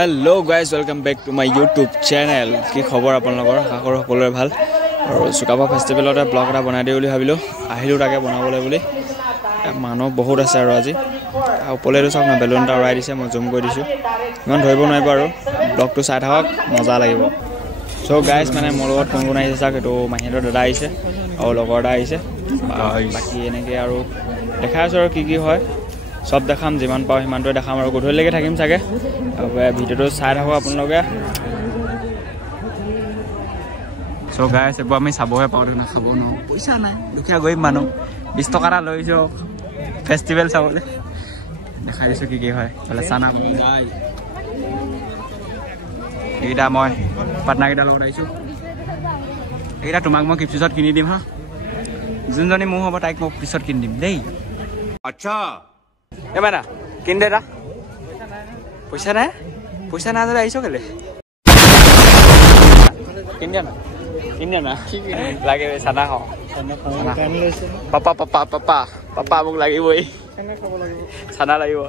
Hello guys welcome back to my YouTube channel कि खबर आपनलोকৰ आशा कৰো সকলোৰে ভাল আৰু চুকাফা ফেষ্টিভেলতে ব্লগ এটা বনাই দিও বুলি ভাবিলো আহিলো তাকে বনাবলৈ বুলি মানুহ বহুত আছে আৰু আজি ওপৰলৈ চাওক না বেলুন এটা উৰাই দিছে মই জুম কৰি দিছো ইমান ধৰিব নোৱাৰিব আৰু ব্লগটো চাই থাকক মজা লাগিব সো গাইজ মানে মোৰ লগত কোন আহিছে চাওক এটো মাহিহঁতৰ দাদা আহিছে আৰু লগৰ এটা আহিছে বাকি এনেকৈ আৰু দেখাই আছো আৰু কি হয় सब देखाम जिमान पाओ सिमानটো দেখাম আৰু গধূলিলৈকে থাকিম চাগে ভিডিওটো চাই থাকক আপোনালোকে সো গাইস এবাৰ আমি চাবহে পাও না খাব ন পইচা নাই দুখীয়া গৈ মানুহ 20 টকা এটা লৈছো ফেষ্টিভেল চাবলৈ দেখাই দিছো কি হয় বলে সানা গাই এইটা মই পাটনা কেইটা লগত আহিছো এইটা তোমাক মই পিছত কিনি দিম হা যোনজনী মোৰ হ'ব তাইক মই পিছত কিনি দিম দেই আচ্ছা এমানা কিন দেৰা পইচা না ধৰে আইছো কেলে কিন দিয়া না লাগে সাদা খাও পাপা মোক লাগিবই সাদা লাগিব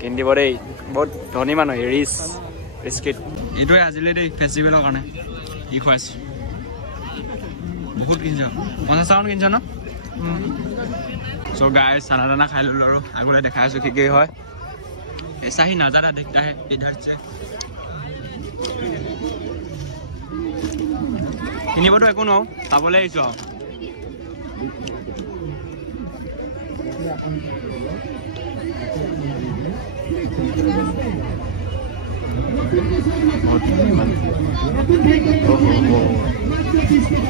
কিন দিব দেই বহুত ধনী মানুহ ৰিচ কিড এইটোৱে আজিলে দেই ফেষ্টিভেলৰ কাৰণে ই খুৱাইছো বহুত কিনছ 50 টাকা কিনছ ন सो गाइस साना दाना खाई लो और आगुले देखाय आछो की হয় ऐसा ही नजारा दिखता है इधर से किनिबो एको न ताबले आइছো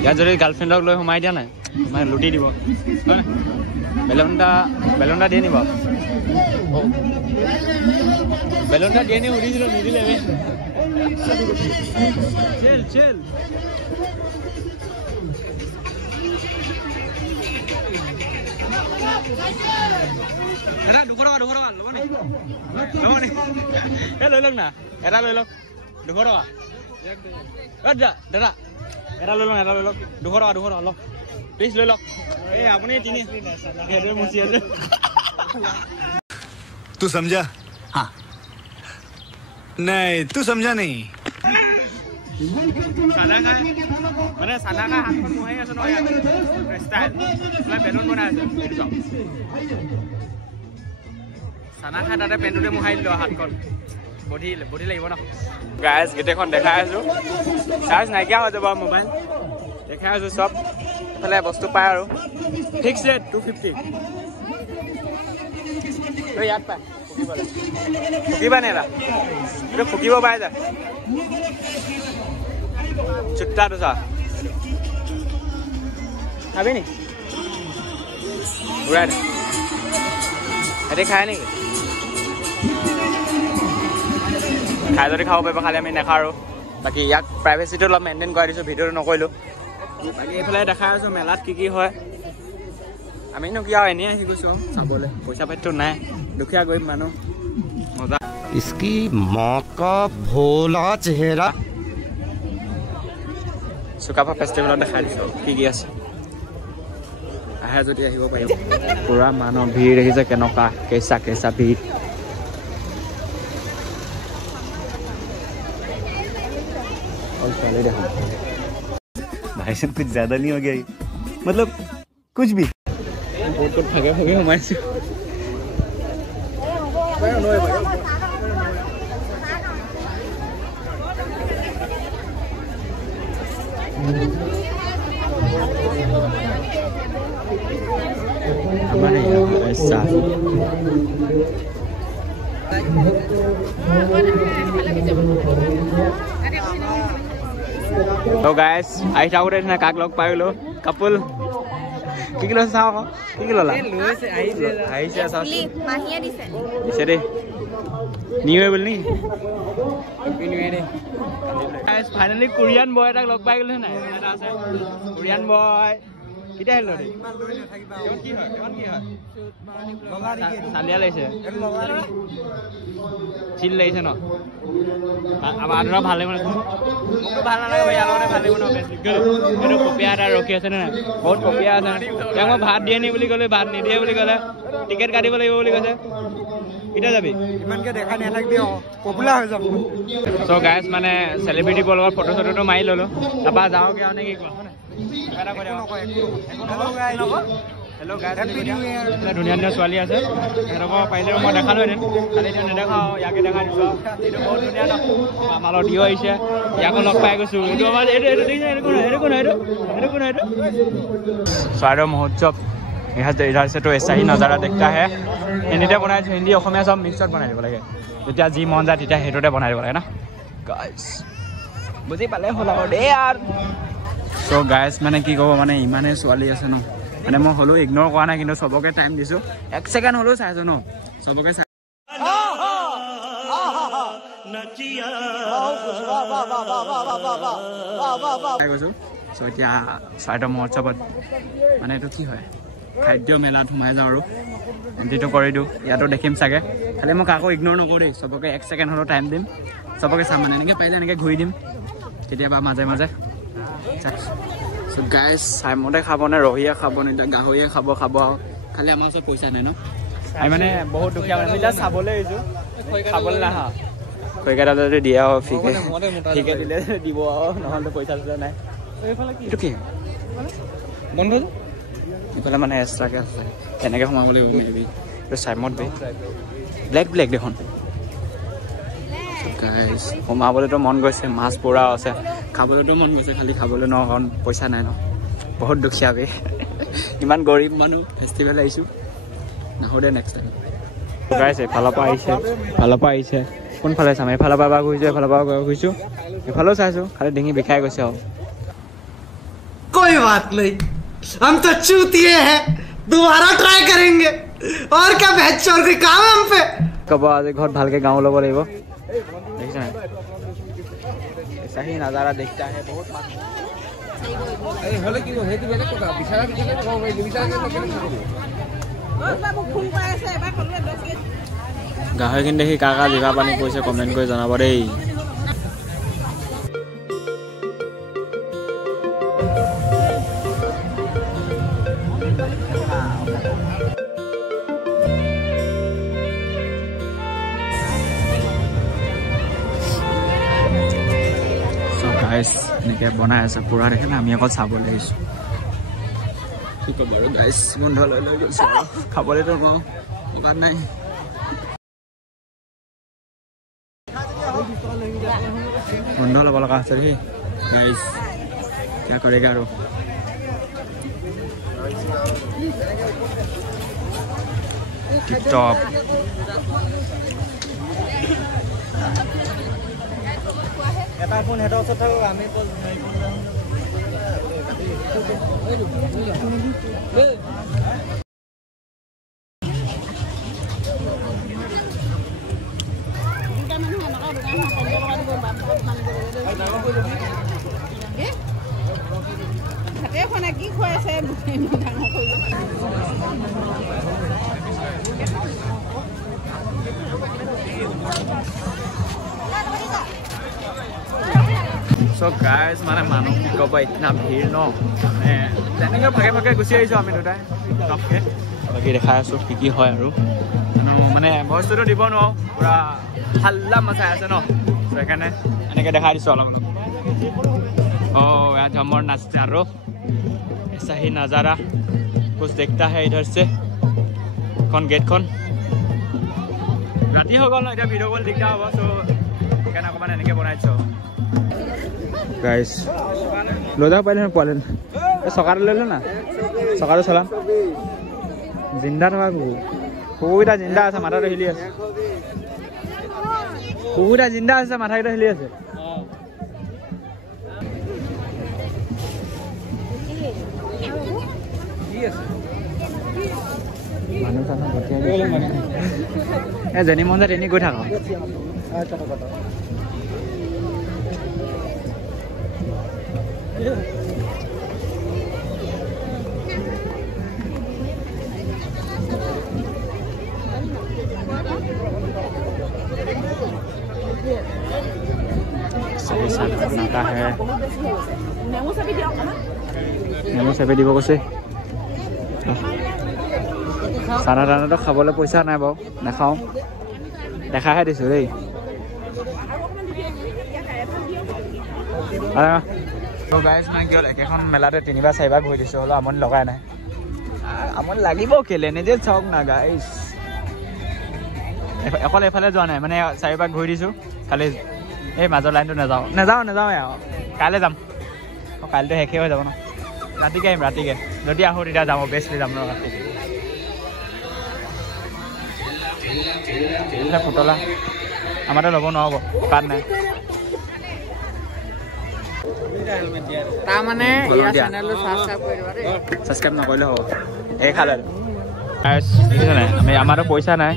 या जरे गर्लफ्रेंडक লৈ हुमाই দিয়া নাই মই লুটি দিব বেলুনটা দিয়ে নিব বেলুনটা দিয়ে নি উড়িছিল নিদিলে চেল এটা 200 টকা ল'ব নি এ লৈ লওক না এটা লৈ লওক 200 টকা দাদা এটা লৈ লওক 200 টকা লওক प्लीज ले लो ए अपने तीन हेडर मुसिया दे तू समझा हां नहीं तू समझा नहीं साना का माने साना का हाथ में मुहाई আছে নহয় স্টাইল মানে বেলুন বনাই আছে এইটো চাও সানা খা তাতে পেন্টুতে মুহাই দিলো হাতখন বডি লাগিব না গাইস গেটেখন দেখাই আছো চাৰ্জ নাইকিয়া হৈ যাব মোবাইল দেখাই আছো সব ফলে বস্তু পায় আৰু ফিক্স ৰেট 250 ঐ ইয়াত পায় ফুকিবা নেৰা এটা ফুকিব পায় যা চুট্টা তো চা খাবি নি উড়াই দে এতে খায় নেকি খাই যদি খাব পাৰিব খালি আমি নেখাওঁ আৰু বাকী ইয়াক প্ৰাইভেচিটো অলপ মেইনটেইন কৰি দিছোঁ ভিডিঅ'টো নকৰিলোঁ বাকি এফালে দেখাই আছো মেলাত কি হয় আমিনো কি আৰু এনেই আহি গৈছো চাবলৈ পইচা পাতিটো নাই দুখীয়া গৰীব মানুহ মজা इसकी मां का भोला चेहरा চুকাফা ফেষ্টিভেলত দেখাই দিছো কি আছে আহে যদি আহিব পাৰিব পুৰা মানুহ ভিৰ দেখিছে কেনেকুৱা কেঁচা ভিৰ चले देखो भाई साहब कुछ ज्यादा नहीं हो गया मतलब कुछ भी बहुत भागे हमारे से हमारे यहाँ ऐसा तो गाइस आई थाउरे ना काक लग पाइलो कपल কি কি লৈছা আকৌ কি কি ললা আহিছে মাহিয়া দিছে দে নিউ ইয়েৰ বুলি new year guys finally Korean boy এটাক লগ পাই গলো নাই এটা আছে কোৰিয়ান বয় কিটা হেল রে কেমন কি হয় সালিয়া লাইছে চিল লাইছে ন আবার আদরা ভালো মানে মোক ভাল নালাগে ভাই আলরে ভালো মানে বেছি এটো কপিয়া এটা ৰখি আছে না বহুত কপিয়া আছে তেওঁক ভাত দিয়ে নি বুলি কলে ভাত নিদিয়ে বুলি কলে টিকেট কাটিব লাগিব বুলি কৈছে কেতিয়া যাবি ইমানকে দেখা নাথাকিবি পপুলাৰ হৈ যাব সো গাইজ মানে সেলিব্ৰিটি বোৰৰ লগত ফটো চটো মাৰি ললো তাৰপৰা যাওঁগে আৰু নেকি কোৱা হেল্ল' গাইজ ধুনীয়া ধুনীয়া ছোৱালী আছে সিহঁতক পাৰিলে মই দেখালো এদিন খালি এতিয়া নেদেখাওঁ ইয়াকে দেখাই দিছোঁ এইটো বহুত ধুনীয়া ন আমাৰ লগত দিও আহিছে ইয়াকো লগ পাই গৈছোঁ এইটো আমাৰ এইটো দেখিছে এইটো কোন এইটো চৰাইদেউ মহোৎসৱ इधर से तो ऐसा ही नज़ारा देखता है हिंदी बनाई हिंदी অসমীয়া सब मिक्सत बनाई দিব লাগে যেতিয়া যি মন যায় তেতিয়া হেতুতে বনাই দিব লাগে না গাইস বুজি পালে হল আৰু দে यार সো গাইস মানে কি কব মানে ইমানে ছোৱালী আছে ন মানে মই হলো ইগনোৰ কৰা নাই কিন্তু সবকে টাইম দিছো 1 সেকেন্ড হলো চাইছো ন সবকে সো এতিয়া চৰাইদেউ মহোৎসৱত মানে এইটো কি হয় খাদ্য মেলাত সোমাই যাওঁ আৰু এণ্ট্ৰিটো কৰি দিওঁ ইয়াতো দেখিম চাগে খালি মই কাকো ইগনোৰ নকৰোঁ দেই সবকে 1 সেকেন্ড হ'লেও টাইম দিম সবকে চাম মানে এনেকৈ পাৰিলে এনেকৈ ঘূৰি দিম কেতিয়াবা মাজে মাজে গাইজ চাইমতে খাব নে ৰহিয়ে খাব নে এতিয়া গাহৰিয়ে খাব আৰু খালি আমাৰ ওচৰত পইচা নাই ন আমি মানে বহুত দুখীয়া মানে এতিয়া চাবলৈ আহিছোঁ খাবলৈ নাহা খৰিকেইটা যদি দিয়ে আৰু ফ্ৰীকে দিলে দিব আৰু নহ'লে পইচা চইচা নাই এইটো কি বন্ধ এইফালে মানে এক্সট্ৰাকৈ আছে কেনেকৈ সোমাব লাগিব মেবি এইটো চাইমত বে ব্লেক দেখোন গাইজ সোমাবলৈতো মন গৈছে মাছ পোৰা আছে খাবলৈতো মন গৈছে খালি খাবলৈ ন কাৰণ পইচা নাই ন বহুত দুখীয়া বে ইমান গৰীব মানুহ ফেষ্টিভেল আহিছোঁ নাহোঁ দে নেক্সট টাইম গাইজ এফালৰ পৰা আহিছে কোনফালে চাম এইফালৰ পৰা ঘূৰিছোঁ এইফালৰ পৰা ঘূৰিছোঁ এইফালেও চাইছোঁ খালি ডিঙি বিষাই গৈছে আৰু कोई बात नहीं हम तो चूतिए हैं दोबारा ट्राई करेंगे और क्या बहचोर कोई काम है हम पे कब आज घर भालके गाँव लोग লাগিব देखिस ना ऐसा ही नज़ारा देखता है बहुत গাহৰিখিনি দেখি কাকা জিভা পানী কৈছে কমেণ্ট কৰি জনাব দেই এনেকৈ বনাই আছে পুৰা দেখে না আমি অকল চাবলৈ আহিছোঁ কি ক'ব আৰু গাইছ গোন্ধ লৈ গৈছোঁ খাবলৈতো নোৱাৰোঁ দোকান নাই গোন্ধ ল'ব লগা আছে দেই গাইছ কিয় কৰেগা আৰু টিপটপ এটা ফোন হেডৰ ওচৰত থাকক আমি কি খুৱাইছে So guys, মানে মানুহ কি ক'ব ইতনা ভিৰ ন মানে তেনেকৈ ভাগে গুচি আহিছোঁ আমি দুটাই টপকৈ বাকী দেখাই আছোঁ কি হয় আৰু মানে বস্তুটো দিব নোৱাৰোঁ পূৰা হাল্লা মচাই আছে ন সেইকাৰণে এনেকৈ দেখাই দিছোঁ অলপ यार झमर नाचते हैं ऐसा ही नज़ारा कुछ देखता है इधर से कौन गेट कौन राति हो गल ना भिडिओ कल दिखता हम सो क्या अकमान एने बनाई गाइस लो जा पाले पाले सकार ले लो ना सकार चलाम जिंदा थका कुकुटा जिंदा আছে মাথাটো হিলি আছে কুকুটা জিন্দা আছে মাথাটো হিলি আছে মানুহ চাহ পঠিয়াই যেনি মন যায় তেনি গৈ থাক सही साथ बनाता है नेमू चाबी দিব কৈছে চানা টানাটো খাবলৈ পইচা নাই বাৰু নাখাওঁ দেখাহে দিছোঁ দেই গাইজ মানে কি হ'ল একেখন মেলাতে 3বাৰ 4বাৰ ঘূৰি দিছোঁ হ'লেও আমনি লগাই নাই আমনি লাগিব কেলে নিজে চাওক না গাইজ অকল এইফালে যোৱা নাই মানে 4বাৰ ঘূৰি দিছোঁ খালি এই মাজৰ লাইনটো নাযাওঁ আৰু কাইলৈ যাম কাইলৈতো শেষেই হৈ যাব ন ৰাতিকে আহিম ৰাতিকে যদি আহোঁ তেতিয়া যাম অভিয়াছলি যাম ন ৰাতি পুতলা আমাৰতো ল'ব নহ'ব কাৰ্ড নাই তাৰমানে চেনেলটো ছাবস্ক্ৰাইব নকৰিলে হ'ব এই খালে দেখিছে নাই আমি আমাৰতো পইচা নাই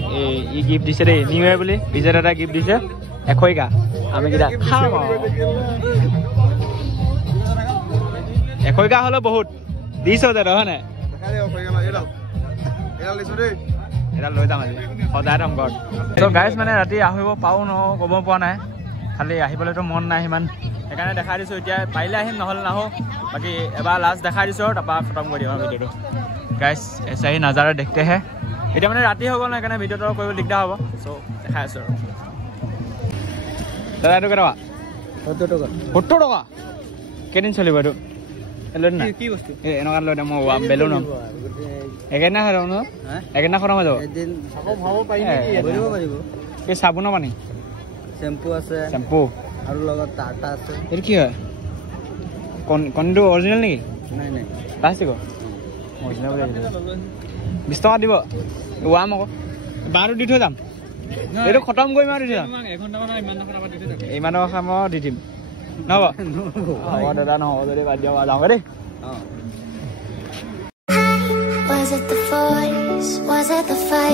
ই গিফ্ট দিছে দেই নিউ ইয়েৰ বুলি বিজয় এটা গিফ্ট দিছে 100কা আমি কেইটা খাম 100কা হ'লেও বহুত দিছ হয় নাই এটা লৈ যাম আজি সদায় থম ঘৰত ত' গাইজ মানে ৰাতি আহিব পাওঁ ন ক'ব পৰা নাই খালি আহিবলৈতো মন নাই সিমান সেইকাৰণে দেখাই দিছোঁ এতিয়া পাৰিলে আহিম নহ'লে নাহোঁ বাকী এবাৰ লাষ্ট দেখাই দিছোঁ আৰু তাৰপৰা খতম কৰি দিম আৰু ভিডিঅ'টো গাইজ এছে আহি নাজাৰে দেখতেহে এতিয়া মানে ৰাতি হৈ গ'ল ন সেইকাৰণে ভিডিঅ'টো কৰিব দিগদাৰ হ'ব চ' দেখাই আছোঁ আৰু দাদা এইটো কেইটকা 70 টকা কেইদিন চলিব এইটো লৈ না কি বস্তু এনেকুৱা লৈ মই বেলুন একেদিনা হৈ যাব ন একেদিনা খতম হৈ যাব কি চাবোনৰ পানী চেম্পু আছে চেম্পু আৰু লগত টাটা আছে এইটো কি হয় কণীটো অৰিজিনেল নেকি নাই প্লাষ্টিকৰ অৰিজিনেল 20 টকা দিব ওৱাম আকৌ বাৰটো দি থৈ যাম এইটো খতম কৰিম আৰু দি থৈ যাম ইমান টকা মই দি দিম নহ'ব হ'ব দাদা নহ'ব যদি বাদ দিয়ক যাওঁগৈ দেই Was it the voice? Was it the fight?